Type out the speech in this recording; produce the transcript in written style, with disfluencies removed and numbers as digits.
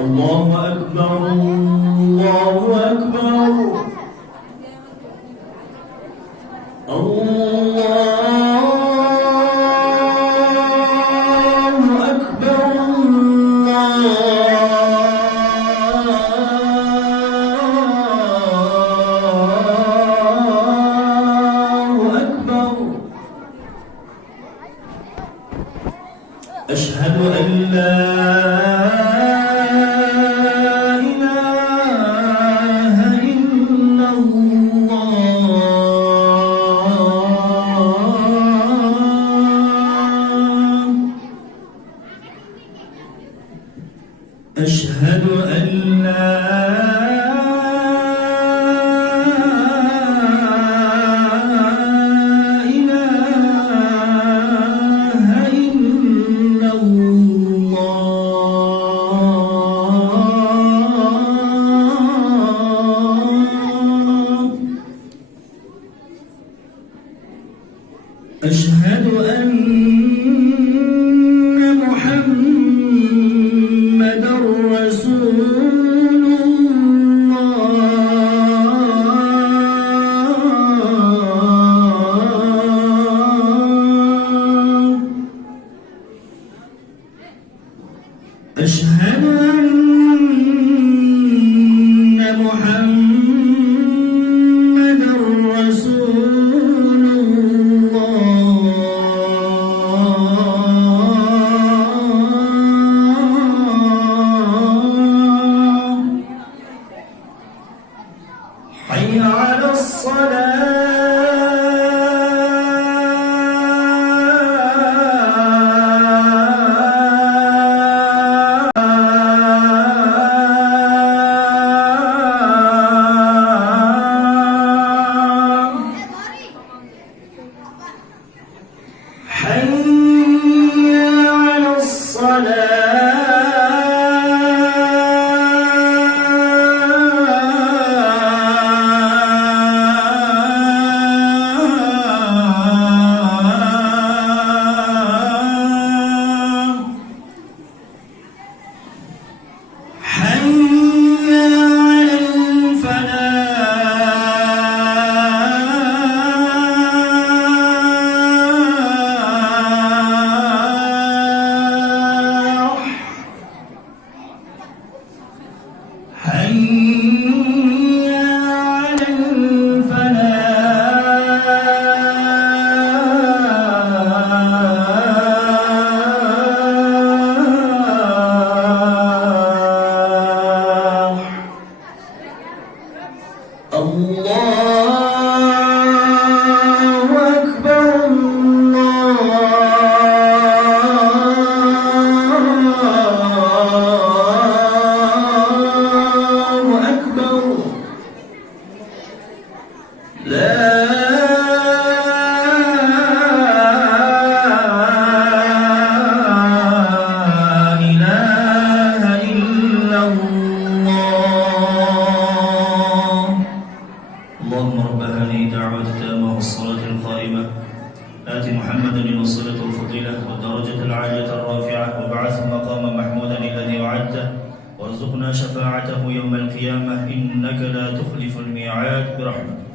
الله أكبر الله أكبر الله أكبر الله أكبر أشهد أن لا أشهد أن لا إله إلا الله أشهد أن رسول الله أشهد أن محمدًا رسول حي على الصلاة حي على الصلاة حي على الفلاح الله أكبر لا إله إلا الله اللهم رب هذه الدعوة التامة والصلاة القائمة آت محمدا الوسيلة الفضيلة والدرجة العالية الرافعة وابعثه مقاما محمودا الذي وعدته وارزقنا شفاعته يوم القيامة إنك لا تخلف الميعاد برحمتك